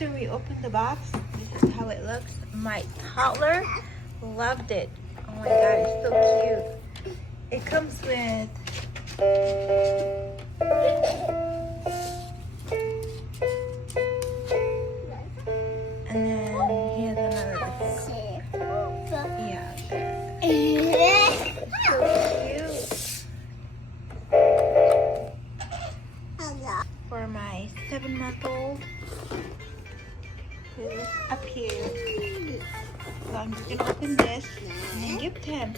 after we opened the box, this is how it looks. My toddler loved it. Oh my god, it's so cute. It comes with and then he has another different. Yeah. So cute. For my 7-month-old who's up here. So I'm just gonna open this and then give 10.